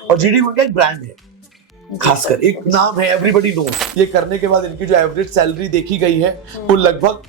और जीडी गोयनका एक ब्रांड है, खासकर एक नाम है, एवरीबॉडी नोज। ये करने के बाद इनकी जो एवरेज सैलरी देखी गई है वो लगभग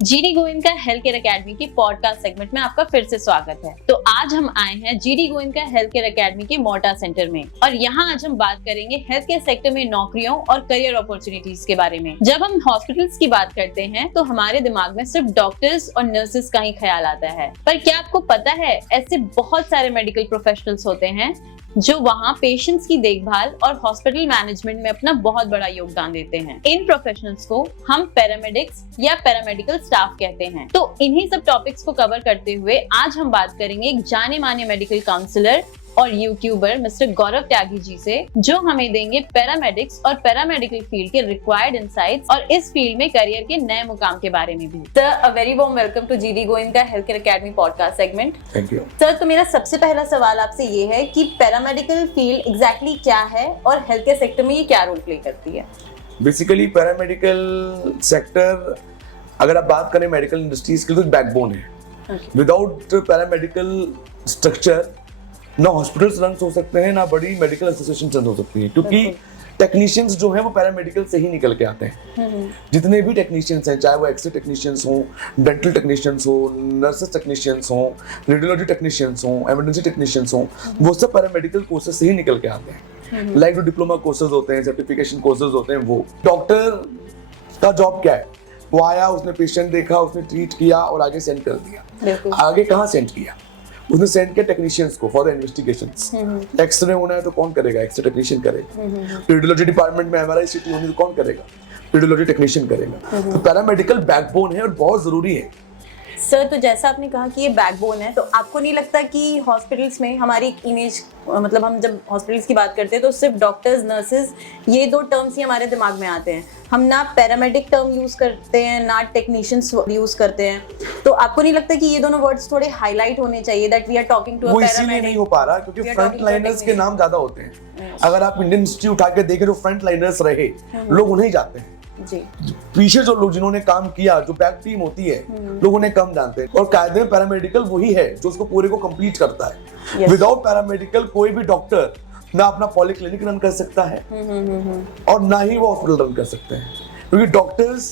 GD Goenka health care academy की पॉडकास्ट सेगमेंट में आपका फिर से स्वागत है। तो आज हम आए हैं GD Goenka health care academy के मोटा सेंटर में और यहाँ आज हम बात करेंगे हेल्थ केयर सेक्टर में नौकरियों और करियर अपॉर्चुनिटीज के बारे में। जब हम हॉस्पिटल्स की बात करते हैं तो हमारे दिमाग में सिर्फ डॉक्टर्स और नर्सेस का ही ख्याल आता है, पर क्या आपको पता है ऐसे बहुत सारे मेडिकल प्रोफेशनल्स होते हैं जो वहाँ पेशेंट्स की देखभाल और हॉस्पिटल मैनेजमेंट में अपना बहुत बड़ा योगदान देते हैं। इन प्रोफेशनल्स को हम पैरामेडिक्स या पैरामेडिकल स्टाफ कहते हैं। तो इन्हीं सब टॉपिक्स को कवर करते हुए आज हम बात करेंगे एक जाने माने मेडिकल काउंसलर और यूट्यूबर मिस्टर गौरव त्यागी जी से, जो हमें देंगे पैरामेडिक्स और पैरामेडिकल फील्ड के रिक्वायर्ड इनसाइट्स और इस फील्ड में करियर के नए मुकाम के बारे में भी। Sir, a very warm welcome to GD Goenka health care academy podcast segment. Thank you sir, तो मेरा सबसे पहला सवाल आपसे ये है कि पैरामेडिकल फील्ड एग्जैक्टली क्या है और हेल्थ केयर सेक्टर में ये क्या रोल प्ले करती है? बेसिकली पैरामेडिकल सेक्टर, अगर आप बात करें मेडिकल इंडस्ट्रीज की, तो बैकबोन है। विदाउट पैरामेडिकल स्ट्रक्चर ना हॉस्पिटल्स रन हो सकते हैं, ना बड़ी मेडिकल एसोसिएशन रन हो सकती है, क्योंकि टेक्नीशियंस जो हैं वो पैरामेडिकल से ही निकल के आते हैं। जितने भी टेक्नीशियंस हैं, चाहे वो एक्सरे टेक्नीशियंस हों, डेंटल टेक्नीशियंस हो, नर्सेस टेक्नीशियंस हों, रेडियोलॉजी टेक्नीशियंस हों, इमरजेंसी टेक्नीशियंस हों, वो सब पैरामेडिकल कोर्सेज से ही निकल के आते हैं। लाइक जो डिप्लोमा कोर्सेज होते हैं, सर्टिफिकेशन कोर्सेज होते हैं, वो डॉक्टर का जॉब क्या है? वो आया, उसने पेशेंट देखा, उसने ट्रीट किया और आगे सेंड कर दिया। आगे कहाँ सेंड किया? उसने सेंड किया टेक्नीशियंस को फॉर द इन्वेस्टिगेशंस। एक्सरे होना है तो कौन करेगा? एक्सरे टेक्नीशियन करेगा। रेडियोलॉजी डिपार्टमेंट में एमआरआई सीटी होनी तो कौन करेगा? रेडियोलॉजी टेक्नीशियन करेगा। तो पैरामेडिकल बैकबोन है और बहुत जरूरी है। सर, तो जैसा आपने कहा कि ये बैकबोन है, तो आपको नहीं लगता कि हॉस्पिटल्स में हमारी एक इमेज, मतलब हम जब हॉस्पिटल्स की बात करते हैं तो सिर्फ डॉक्टर्स, नर्सेज, ये दो टर्म्स ही हमारे दिमाग में आते हैं। हम ना पैरामेडिक टर्म यूज करते हैं, ना टेक्नीशियंस यूज करते हैं। तो आपको नहीं लगता कि ये दोनों वर्ड्स थोड़े हाईलाइट होने चाहिए, that we are talking to a paramedic? वो इसीलिए नहीं हो पा रहा क्योंकि फ्रंट लाइनर्स के नाम ज्यादा होते हैं। अगर आप इंडियन हिस्ट्री उठा के देखें, जो फ्रंट लाइनर्स रहे लोग उन्हें जाते हैं जी। पीछे जो लोग जिन्होंने काम किया, जो बैक टीम होती है, लोग उन्हें कम जानते हैं। और कायदे में पैरामेडिकल वही है जो उसको पूरे को कंप्लीट करता है। विदाउट पैरामेडिकल कोई भी डॉक्टर ना अपना पॉलीक्लिनिक रन कर सकता है और ना ही वो हॉस्पिटल रन कर सकते हैं, क्योंकि डॉक्टर्स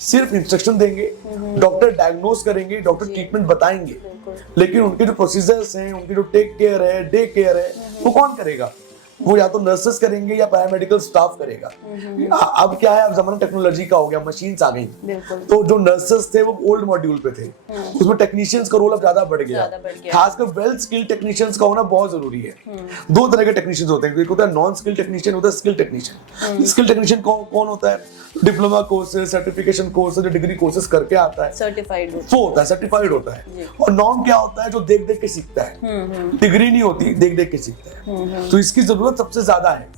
सिर्फ इंस्ट्रक्शन देंगे, डॉक्टर डायग्नोस करेंगे, डॉक्टर ट्रीटमेंट बताएंगे, लेकिन उनके जो प्रोसीजर्स हैं, उनकी जो टेक केयर है, डे केयर है, वो कौन करेगा? वो या तो नर्सेस करेंगे या पैरामेडिकल स्टाफ करेगा। अब क्या है, अब जमाना टेक्नोलॉजी का हो गया, मशीन्स आ गई, तो जो नर्सेस थे वो ओल्ड मॉड्यूल पे थे, उसमें टेक्नीशियंस का रोल अब ज्यादा बढ़ गया। खासकर वेल स्किल्ड टेक्नीशियंस का होना बहुत जरूरी है। दो तरह के टेक्नीशियंस होते हैं, एक होता है नॉन स्किल्ड टेक्नीशियन, होता है स्किल्ड टेक्नीशियन। स्किल्ड टेक्नीशियन कौन होता है? डिप्लोमा कोर्सेज, सर्टिफिकेशन कोर्सेज, जो डिग्री कोर्सेज करके आता है, सर्टिफाइड होता है, सर्टिफाइड होता है। और नॉन क्या होता है? जो देख देख के सीखता है, डिग्री नहीं होती, देख देख के सीखता है। तो इसकी जरूरत सबसे ज्यादा है,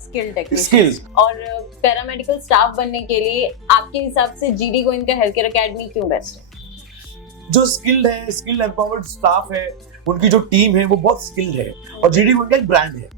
स्किल्स। और पैरामेडिकल स्टाफ बनने के लिए आपके हिसाब से GD Goenka health care academy क्यों बेस्ट है? जो स्किल्ड है, स्किल्ड एम्पावर्ड स्टाफ है, उनकी जो टीम है वो बहुत स्किल्ड है। और जीडी गोयनका एक ब्रांड है,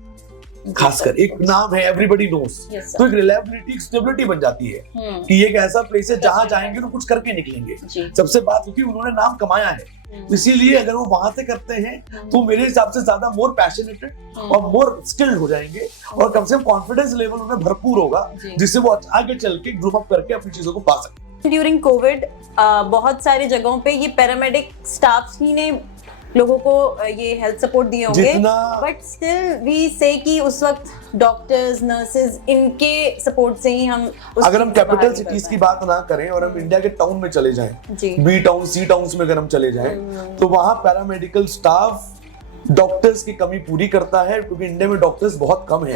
खासकर एक नाम है, एवरीबॉडी नोज। तो एक रिलायबिलिटी, स्टेबिलिटी बन जाती है कि ये एक ऐसा प्लेस है जहां जाएंगे तो कुछ करके निकलेंगे। सबसे बात, क्योंकि उन्होंने नाम कमाया है, इसीलिए अगर वो वहां से करते हैं तो मेरे हिसाब से ज्यादा मोर पैशनेटेड और मोर स्किल्ड हो जाएंगे, और कम से कम कॉन्फिडेंस लेवल उन्हें भरपूर होगा, जिससे वो आगे चल के ग्रुप अप करके अपनी चीजों को पा सकते। ड्यूरिंग कोविड बहुत सारी जगहों पे ये पैरामेडिक स्टाफ ही ने लोगों को ये हेल्थ सपोर्ट दिए होंगे, बट स्टिल वी से कि उस वक्त डॉक्टर्स, नर्सेज, इनके सपोर्ट से ही हम, अगर हम कैपिटल सिटीज की बात ना करें और हम इंडिया के टाउन में चले जाएं, बी टाउन, सी टाउन्स में अगर हम चले जाएं, तो वहां पैरामेडिकल स्टाफ डॉक्टर्स की कमी पूरी करता है, क्योंकि इंडिया में डॉक्टर्स बहुत कम है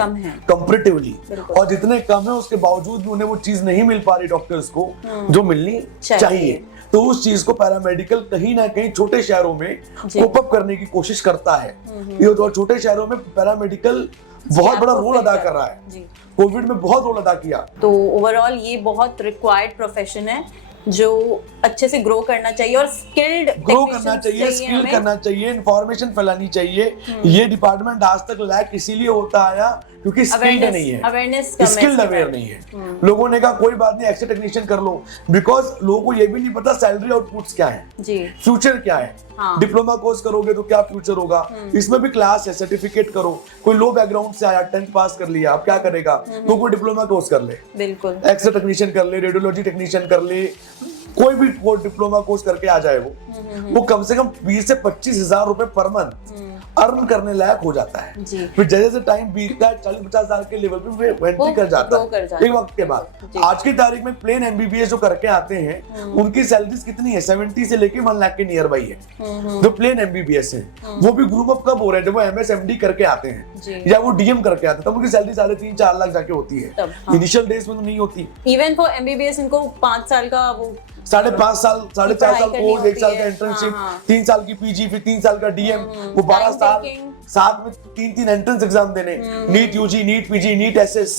कंपैरेटिवली, और जितने कम है उसके बावजूद भी उन्हें वो चीज नहीं मिल पा रही डॉक्टर्स को जो मिलनी चाहिए। तो उस चीज को पैरामेडिकल कहीं ना कहीं छोटे शहरों में कोप अप करने की कोशिश करता है। ये तो छोटे शहरों में पैरामेडिकल बहुत बड़ा रोल अदा कर रहा है, कोविड में बहुत रोल अदा किया। तो ओवरऑल ये बहुत रिक्वायर्ड प्रोफेशन है जो अच्छे से ग्रो करना चाहिए और स्किल्ड ग्रो करना चाहिए, स्किल करना चाहिए, इंफॉर्मेशन फैलानी चाहिए। ये डिपार्टमेंट आज तक लैक इसीलिए होता आया क्योंकि स्किल्ड नहीं है, अवेयरनेस स्किल्ड अवेयर नहीं है। लोगों ने कहा कोई बात नहीं एक्स्ट्रा टेक्नीशियन कर लो, बिकॉज लोगों को ये भी नहीं पता सैलरी आउटपुट्स क्या है जी, फ्यूचर क्या है। डिप्लोमा कोर्स करोगे तो क्या फ्यूचर होगा, इसमें भी क्लास है, सर्टिफिकेट करो। कोई लो बैकग्राउंड से आया, 10th पास कर लिया, अब क्या करेगा, तो कोई डिप्लोमा कोर्स कर ले, बिल्कुल एक्स्ट्रा टेक्नीशियन कर ले, रेडियोलॉजी टेक्नीशियन कर ले, कोई भी डिप्लोमा कोर्स करके आ जाए वो कम से कम 20 से 25,000 रुपए पर मंथ अर्न करने लायक हो जाता है। फिर जैसे जैसे टाइम बीतता है 40-50 साल के लेवल पे एंट्री कर जाता है एक वक्त के बाद। आज की तारीख में प्लेन एमबीबीएस जो करके आते हैं उनकी सैलरीज कितनी है, 70 से लेके 1 लाख के नियर बाई है जो प्लेन एमबीबीएस है। वो भी ग्रुप अप कब हो रहे हैं, जब वो एमएसएमडी करके आते हैं या वो डीएम करके आते हैं, तब उनकी सैलरी 3.5-4 लाख जाके होती है। इनिशियल डेज में तो नहीं होती। इवन फॉर एमबीबीएस इनको 5 साल का वो 5.5 साल 4.5 साल कोर्स, 1 साल का इंटर्नशिप, 3 साल की पीजी, फिर 3 साल का डीएम, वो 12 साल साथ में 3 एंट्रेंस एग्जाम देने, NEET UG, NEET PG, NEET SS.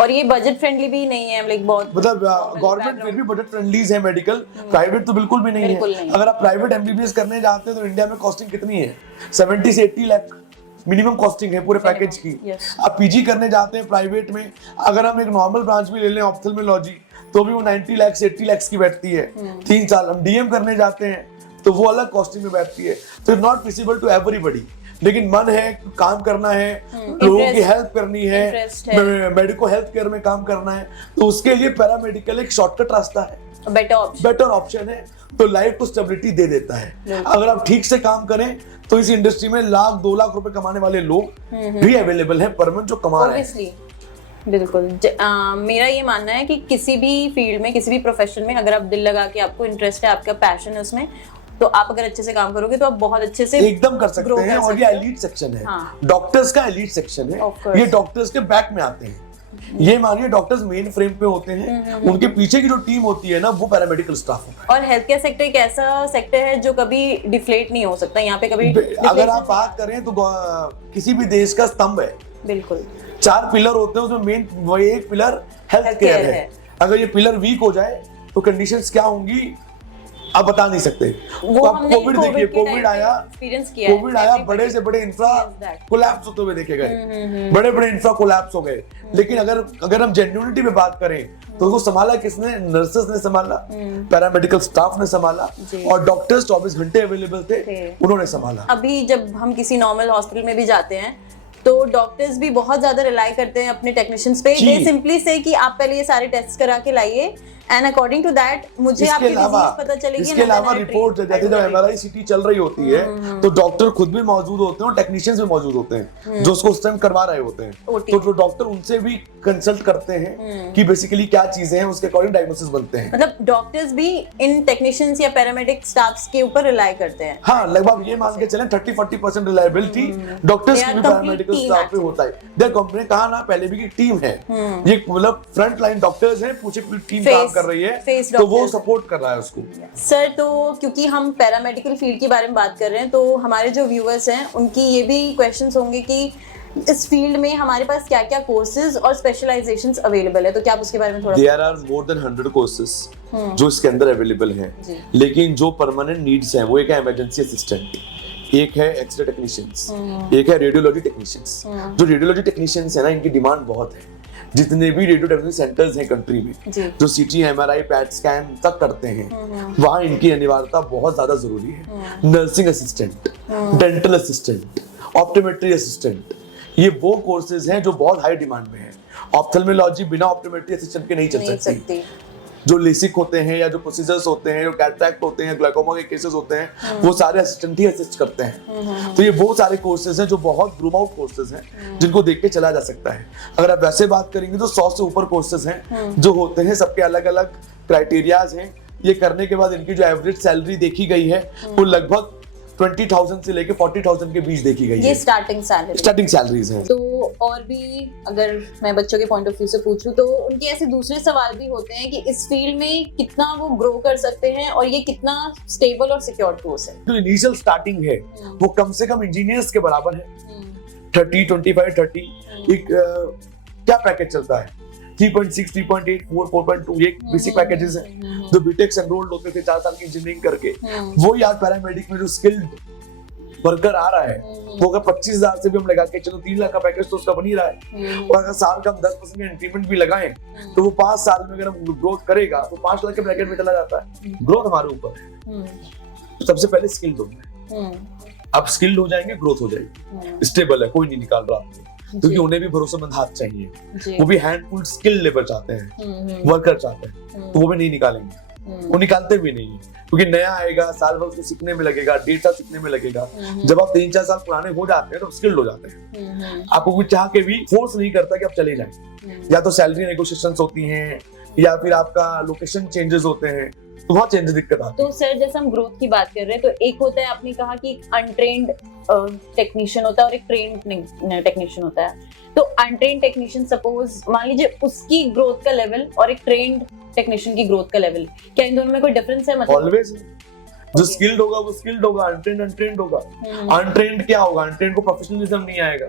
और ये बजट फ्रेंडली भी नहीं है, लाइक बहुत मतलब गवर्नमेंट फिर भी बजट फ्रेंडलीज है मेडिकल, प्राइवेट तो बिल्कुल भी नहीं है। अगर आप प्राइवेट एमबीबीएस करने जाते हैं तो इंडिया में कॉस्टिंग कितनी है, 70 से 80 लाख मिनिमम कॉस्टिंग है पूरे पैकेज की। आप पीजी करने जाते हैं प्राइवेट में, अगर हम एक नॉर्मल ब्रांच भी ले लें ऑप्थेल्मोलॉजी, तो भी वो 90 लाख से 80 लाख की बैठती है 3 साल। हम डीएम करने जाते हैं तो वो अलग कॉस्टिंग में बैठती है। तो it's not feasible to everybody, लेकिन मन है, काम करना है, लोगों की हेल्प करनी है, मेडिको हेल्थ केयर में काम करना है, तो उसके लिए पैरामेडिकल एक शॉर्टकट रास्ता है, बेटर ऑप्शन है। तो लाइफ को स्टेबिलिटी दे देता है। अगर आप ठीक से काम करें तो इस इंडस्ट्री में 1-2 लाख रुपए कमाने वाले लोग भी अवेलेबल हैं पर मंथ जो कमा रहे हैं। बिल्कुल। मेरा ये मानना है कि किसी भी फील्ड में, किसी भी प्रोफेशन में अगर आप दिल लगा के, आपको इंटरेस्ट है, आपका पैशन है उसमें, तो आप अगर अच्छे से काम करोगे तो आप बहुत अच्छे से एकदम कर सकते हैं। और ये एलीट सेक्शन है, डॉक्टर्स का एलीट सेक्शन है, ये डॉक्टर्स के बैक में आते हैं। ये मानिए डॉक्टर्स मेन फ्रेम पे होते हैं, उनके पीछे की जो टीम होती है ना वो पैरामेडिकल स्टाफ होता है। और हेल्थ केयर सेक्टर एक ऐसा सेक्टर है जो कभी डिफ्लेट नहीं हो सकता, यहाँ पे कभी अगर आप बात करें तो किसी भी देश का स्तंभ है, बिल्कुल 4 पिलर होते हैं, उसमें मेन वही एक पिलर हेल्थ केयर है। अगर ये पिलर वीक हो जाए तो कंडीशंस क्या होंगी आप बता नहीं सकते। आप कोविड देखिए, कोविड आया बड़े से बड़े इंफ्रा कोलैप्स होते हुए देखे गए, बड़े बड़े इंफ्रा कोलैप्स हो गए। लेकिन अगर हम जेन्युइनिटी में बात करें तो उसको संभाला किसने, नर्सेस ने संभाला, पैरामेडिकल स्टाफ ने संभाला, और डॉक्टर्स 24 घंटे अवेलेबल थे, उन्होंने संभाला। अभी जब हम किसी नॉर्मल हॉस्पिटल में भी जाते हैं तो डॉक्टर्स भी बहुत ज्यादा रिलाई करते हैं अपने टेक्नीशियंस पे। दे सिंपली से कि आप पहले ये सारे टेस्ट करा के लाइए एंड अकॉर्डिंग टू दैट मुझे आपकी डिजीज पता चलेगी। इसके अलावा रिपोर्ट जैसे जब एमआरआई सीटी चल रही होती है तो डॉक्टर खुद भी मौजूद होते हैं और टेक्नीशियंस भी मौजूद होते हैं जो उसको उस टाइम करवा रहे होते हैं। तो जो डॉक्टर उनसे भी कंसल्ट करते हैं कि बेसिकली क्या चीजें हैं, उसके अकॉर्डिंग डायग्नोसिस बनते हैं। मतलब डॉक्टर्स भी इन टेक्नीशियंस या पैरामेडिक स्टाफ्स के ऊपर रिलाई करते हैं। हाँ, लगभग ये मान के चलें 30-40% रिलायबिलिटी डॉक्टर्स की भी पैरामेडिकल स्टाफ पे होता है। देयर कंपनी कहा ना पहले भी कि टीम है, ये मतलब फ्रंट लाइन डॉक्टर्स हैं, पूछे पूरी टीम काम कर रही है, तो वो सपोर्ट कर रहा है उसको। सर, तो क्योंकि हम पैरामेडिकल फील्ड के बारे में बात कर रहे हैं तो हमारे जो व्यूअर्स हैं उनकी ये भी क्वेश्चंस होंगे कि इस फील्ड में हमारे पास क्या-क्या कोर्सेज और स्पेशलाइजेशंस अवेलेबल है, तो क्या आप उसके बारे में थोड़ा। There are more than 100 courses जो इसके अंदर अवेलेबल हैं, लेकिन जो परमानेंट नीड्स हैं वो एक है इमरजेंसी असिस्टेंट, एक है एक्सरे टेक्नीशियंस, एक है रेडियोलॉजी टेक्नीशियंस। जो रेडियोलॉजी टेक्नीशियंस है ना, इनकी डिमांड बहुत है। जितने भी रेडियोलॉजी सेंटर्स हैं कंट्री में जो सीटी, एमआरआई, पैट स्कैन तक करते हैं, वहां इनकी अनिवार्यता बहुत ज्यादा जरूरी है। Nursing assistant, dental assistant, optometry assistant, ये वो कोर्सेज हैं जो बहुत हाई डिमांड में है। ऑप्थेल्मोलॉजी बिना ऑप्टोमेट्री असिस्टेंट के नहीं चल सकती। जो लेसिक होते हैं या जो प्रोसीजर्स होते हैं, जो कैटरैक्ट होते हैं, ग्लाइकोमा के केसेस होते हैं, वो सारे असिस्टेंट ही असिस्ट करते हैं। तो ये वो सारे कोर्सेज हैं जो बहुत ग्रूम आउट कोर्सेज हैं जिनको देख के चला जा सकता है। अगर आप वैसे बात करेंगे तो 100 से ऊपर कोर्सेज हैं जो होते हैं, सबके अलग अलग क्राइटेरियाज हैं। ये करने के बाद इनकी जो एवरेज सैलरी देखी गई है वो लगभग 20,000 से लेके 40,000 के बीच देखी गई है। ये स्टार्टिंग सैलरीज हैं। तो और भी अगर मैं बच्चों के पॉइंट ऑफ व्यू से पूछूं तो उनके ऐसे दूसरे सवाल भी होते हैं कि इस फील्ड में कितना वो ग्रो कर सकते हैं और ये कितना स्टेबल और सिक्योर कोर्स है। जो इनिशियल स्टार्टिंग है वो कम से कम इंजीनियर्स के बराबर है, 30, 25, 30। एक क्या पैकेज चलता है 3.6, 3.8, 4, 4.2 ये बेसिक पैकेजेस हैं जो बीटेक्स एनरोल्ड होते थे 4 साल की इंजीनियरिंग करके। वो यार पैरामेडिक में जो स्किल्ड वर्कर आ रहा है वो अगर 25,000 से भी हम लगा के चलो 3 लाख का पैकेज तो उसका बन ही रहा है, और अगर साल का हम 10% का इंक्रीमेंट भी लगाएं तो वो 5 साल में अगर हम ग्रोथ करेगा तो 5 लाख के ब्रैकेट में चला जाता है। ग्रोथ हमारे ऊपर है, तो सबसे पहले स्किल्ड होना है। आप स्किल्ड हो जाएंगे, ग्रोथ हो जाएगी। स्टेबल है, कोई नहीं निकाल रहा आपको, क्योंकि उन्हें भी भरोसेमंद हाथ चाहिए, वो भी हैंडफुल स्किल लेबर चाहते हैं, वर्कर चाहते हैं, तो वो भी नहीं निकालेंगे, वो निकालते भी नहीं है, क्योंकि नया आएगा, साल भर उसको सीखने में लगेगा, 1.5 साल सीखने में लगेगा। जब आप 3-4 साल पुराने हो जाते हैं तो स्किल्ड हो जाते हैं। आपको कुछ चाह के भी फोर्स नहीं करता कि आप चले जाएं, या तो सैलरी नेगोशिएशंस होती हैं या फिर आपका लोकेशन चेंजेस होते हैं, तो वहाँ चेंज दिक्कत आती है। तो सर जैसे हम ग्रोथ की बात कर रहे हैं तो एक होता है, आपने कहा कि अनट्रेन्ड टेक्नीशियन होता है और एक ट्रेन्ड टेक्नीशियन होता है। तो अनट्रेन्ड टेक्नीशियन सपोज मान लीजिए उसकी ग्रोथ का लेवल और एक ट्रेन्ड टेक्नीशियन की ग्रोथ का लेवल, क्या इन दोनों में कोई डिफरेंस है? मतलब ऑलवेज जो स्किल्ड होगा वो स्किल्ड होगा, अनट्रेन्ड होगा। अनट्रेन्ड क्या होगा? अनट्रेन्ड को प्रोफेशनलिज्म नहीं आएगा,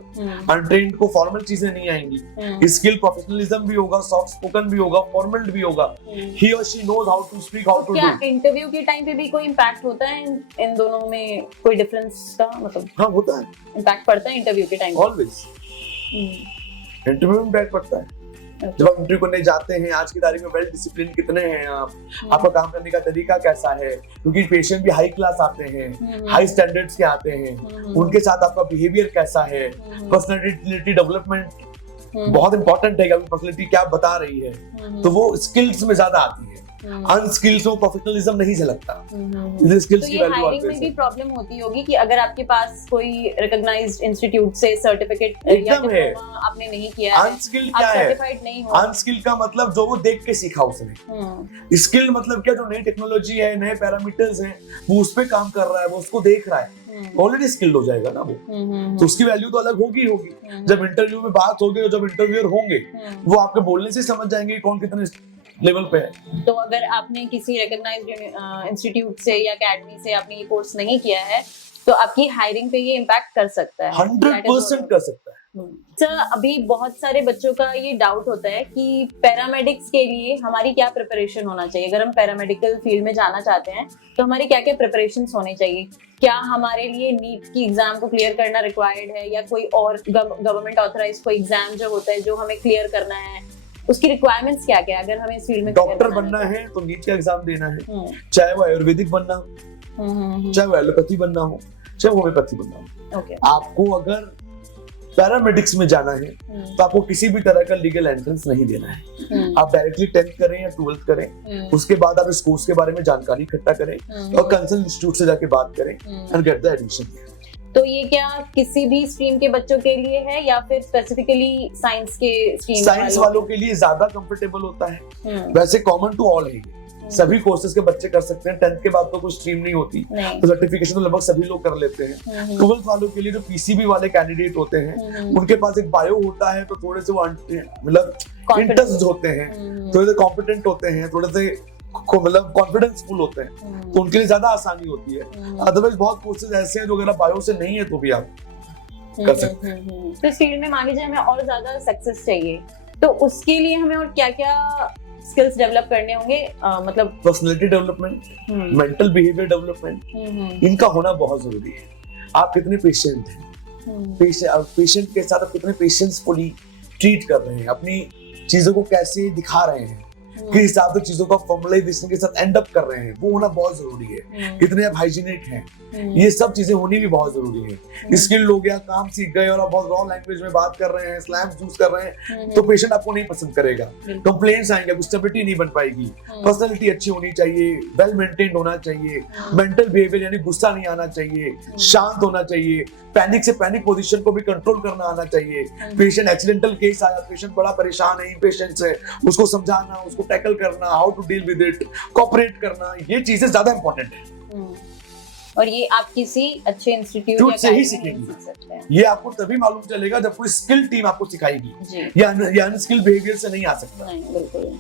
अनट्रेन्ड को फॉर्मल चीजें नहीं आएंगी। स्किल प्रोफेशनलिज्म भी होगा, सॉफ्ट स्पोकन भी होगा, फॉर्मल भी होगा। ही और she knows how to speak, how to do. क्या इंटरव्यू के टाइम पे भी कोई इम्पैक्ट होता है इन दोनों में? कोई डिफरेंस का मतलब? हाँ होता है, इम्पैक्ट पड़ता है इंटरव्यू के टाइम? ऑलवेज इंटरव्यू में इम्पैक्ट पड़ता है। जब आप इंटरव्यू करने जाते हैं, आज की तारीख में वेल डिसिप्लिन कितने हैं आप, आपका काम करने का तरीका कैसा है, क्योंकि पेशेंट भी हाई क्लास आते हैं, हाई स्टैंडर्ड्स के आते हैं, उनके साथ आपका बिहेवियर कैसा है, पर्सनालिटी डेवलपमेंट बहुत इंपॉर्टेंट है कि आपकी पर्सनालिटी क्या बता रही है, तो वो स्किल्स में ज्यादा आती है। अनस्किल्स में प्रोफेशनलिज्म नहीं झलकता। स्किल्स तो की ये वैल्यू हायरिंग में भी प्रॉब्लम होती होगी कि अगर आपके पास कोई रिकॉग्नाइज्ड इंस्टीट्यूट से सर्टिफिकेट या डिप्लोमा आपने नहीं किया है, अनस्किल्ड आप क्या है? सर्टिफाइड नहीं हो। अनस्किल्ड का मतलब जो वो देख के सीखा उसने। स्किल मतलब क्या? जो नई टेक्नोलॉजी है, नए पैरामीटर्स हैं, वो उस पे काम कर रहा है, वो उसको देख रहा है, ऑलरेडी स्किल्ड हो जाएगा ना वो। तो उसकी वैल्यू तो अलग होगी होगी। जब इंटरव्यू में बात होगी और जब इंटरव्यूअर होंगे वो आपके बोलने से समझ जाएंगे कौन कितने लेवल पे है। तो अगर आपने किसी रिकॉग्नाइज्ड इंस्टीट्यूट से या एकेडमी से आपने ये कोर्स नहीं किया है तो आपकी हायरिंग पे ये इम्पैक्ट कर सकता है? 100% कर सकता है। सर अभी बहुत सारे बच्चों का ये डाउट होता है कि पैरामेडिक्स के लिए हमारी क्या प्रिपरेशन होना चाहिए? अगर हम पैरामेडिकल फील्ड में जाना चाहते हैं तो हमारी क्या क्या प्रिपरेशंस होने चाहिए? क्या हमारे लिए नीट की एग्जाम को क्लियर करना रिक्वायर्ड है, या कोई और गवर्नमेंट ऑथराइज्ड कोई एग्जाम जो होता है जो हमें क्लियर करना है? उसकी रिक्वायरमेंट्स क्या क्या है अगर हमें इस फील्ड में? डॉक्टर बनना है तो नीट का एग्जाम देना है, चाहे वो आयुर्वेदिक बनना हो, चाहे वो एलोपैथी बनना हो, चाहे वो होम्योपैथी बनना हो। आपको अगर पैरामेडिक्स में जाना है तो आपको किसी भी तरह का लीगल एंट्रेंस नहीं देना है। आप डायरेक्टली 10th करें या 12th करें, उसके बाद आप इस कोर्स के बारे में जानकारी इकट्ठा करें और कंसर्न इंस्टीट्यूट से जाके बात करें एंड गेट द एडमिशन। तो ये क्या किसी भी स्ट्रीम के बच्चों के लिए है या फिर स्पेसिफिकली साइंस के स्ट्रीम? साइंस वालों के लिए ज्यादा कंफर्टेबल होता है, वैसे कॉमन टू ऑल है, सभी कोर्सेज के बच्चे कर सकते हैं। 10th के बाद तो कोई स्ट्रीम नहीं होती, तो सर्टिफिकेशन तो लगभग सभी लोग कर लेते हैं। 12th वालों के लिए जो पीसीबी वाले कैंडिडेट होते हैं उनके पास एक बायो होता है, तो थोड़े से वो मतलब इंटरेस्ट होते हैं, थोड़े से कॉम्पिटेंट होते हैं, थोड़े से मतलब कॉन्फिडेंसफुल होते हैं, तो उनके लिए ज्यादा आसानी होती है। अदरवाइज बहुत कोर्सेज ऐसे हैं जो अगर आप बायो से नहीं है तो भी आप कर सकते हैं। तो इस फील्ड में मान लीजिए हमें और ज्यादा सक्सेस चाहिए तो उसके लिए हमें और क्या क्या स्किल्स डेवलप करने होंगे? मतलब personality development, mental behaviour development, इनका होना बहुत जरूरी है। आप कितने पेशेंट हैं, पेशेंट के साथ आप कितने पेशेंसफुली ट्रीट कर रहे हैं, अपनी चीजों को कैसे दिखा रहे हैं, किस हिसाब से चीजों का फॉर्मुलाइजेशन के साथ एंड अप कर रहे हैं, वो होना बहुत जरूरी है। कितने आप हाइजीनिक हैं, ये सब चीजें होनी भी बहुत जरूरी है। स्किल्ड हो गया, काम सीख गए और आप बहुत रॉ लैंग्वेज में बात कर रहे हैं, स्लैंग्स यूज कर रहे हैं, तो पेशेंट आपको नहीं पसंद करेगा, कंप्लेंट्स आएंगे, स्टेबिलिटी नहीं बन पाएगी। पर्सनालिटी अच्छी होनी चाहिए, वेल मेंटेन्ड होना चाहिए, मेंटल बिहेवियर यानी गुस्सा नहीं आना चाहिए, शांत होना चाहिए, पैनिक से पैनिक पोजीशन को भी कंट्रोल करना आना चाहिए। पेशेंट एक्सीडेंटल केस आया, पेशेंट बड़ा परेशान है, पेशेंट से उसको समझाना, उसको टैकल करना, how to deal with it, cooperate करना, ये चीजें ज्यादा इंपॉर्टेंट है। और ये आप किसी अच्छे इंस्टीट्यूट से ही सीखेंगे। ये आपको तभी मालूम चलेगा जब कोई स्किल टीम आपको सिखाएगी, या अनस्किल्ड बिहेवियर से नहीं आ सकता। नहीं, बिल्कुल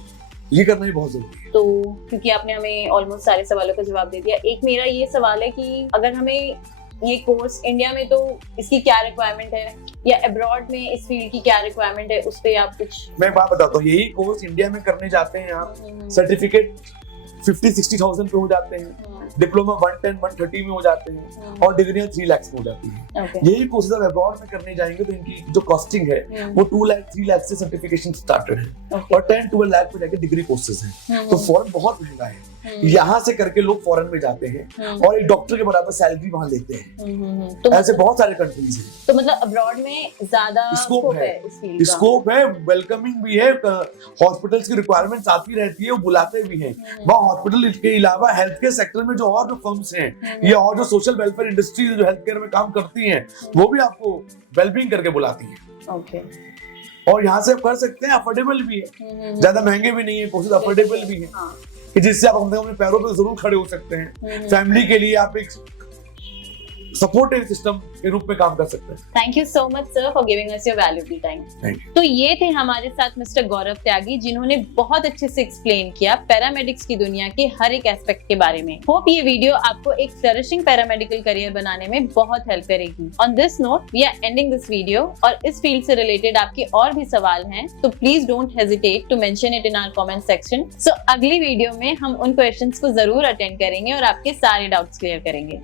ये करना ही बहुत जरूरी है। तो क्योंकि आपने हमें ऑलमोस्ट सारे सवालों का जवाब दे दिया, एक मेरा ये सवाल है कि अगर हमें ये कोर्स इंडिया में तो इसकी क्या रिक्वायरमेंट है या अब्रॉड में इस फील्ड की क्या रिक्वायरमेंट है, उस पे आप कुछ? मैं बात बताता हूँ, यही कोर्स इंडिया में करने जाते हैं आप, सर्टिफिकेट 50-60,000 पे हो जाते हैं, डिप्लोमा 110-130 में हो जाते हैं और डिग्रियां 3 लाख में हो जाती हैं। यही कोर्सेज आप अब्रॉड में करने जाएंगे तो इनकी जो कॉस्टिंग है वो 2 लाख 3 लाख से सर्टिफिकेशन स्टार्टेड है और 10-12 लाख पे जाके डिग्री कोर्सेज हैं। तो फॉरेन बहुत महंगा है, यहाँ से करके लोग फॉरेन में जाते हैं और एक डॉक्टर के बराबर सैलरी वहां लेते हैं। तो ऐसे बहुत सारे कंट्रीज हैं। तो मतलब अब्रॉड में ज्यादा स्कोप है इस फील्ड का। स्कोप है, वेलकमिंग भी है, हॉस्पिटल्स की रिक्वायरमेंट्स आती रहती है, वो बुलाते भी हैं। वहाँ हॉस्पिटल के अलावा हेल्थ केयर सेक्टर में जो और जो फर्म्स हैं या और जो सोशल वेलफेयर इंडस्ट्री जो हेल्थ केयर में काम करती हैं वो भी आपको वेलबींग करके बुलाती हैं। ओके। और यहाँ से आप कर सकते हैं, अफोर्डेबल भी है, ज्यादा महंगे भी नहीं है, कोर्सेज अफोर्डेबल भी है कि जिससे आप अपने पैरों पर जरूर खड़े हो सकते हैं। फैमिली के लिए आप एक सपोर्टिव सिस्टम के रूप में काम कर सकते हैं। Thank you so much sir for giving us your valuable time. तो ये थे हमारे साथ मिस्टर गौरव त्यागी, जिन्होंने बहुत अच्छे से एक्सप्लेन किया पैरामेडिक्स की दुनिया के हर एक एस्पेक्ट के बारे में। होप ये वीडियो आपको एक फ्लरिशिंग पैरामेडिकल करियर बनाने में बहुत हेल्प करेगी। On this note we are ending this video, और इस फील्ड से रिलेटेड आपके और भी सवाल हैं तो please don't hesitate to mention it in our comment section. So अगली वीडियो में हम उन क्वेश्चंस को जरूर अटेंड करेंगे और आपके सारे डाउट्स क्लियर करेंगे।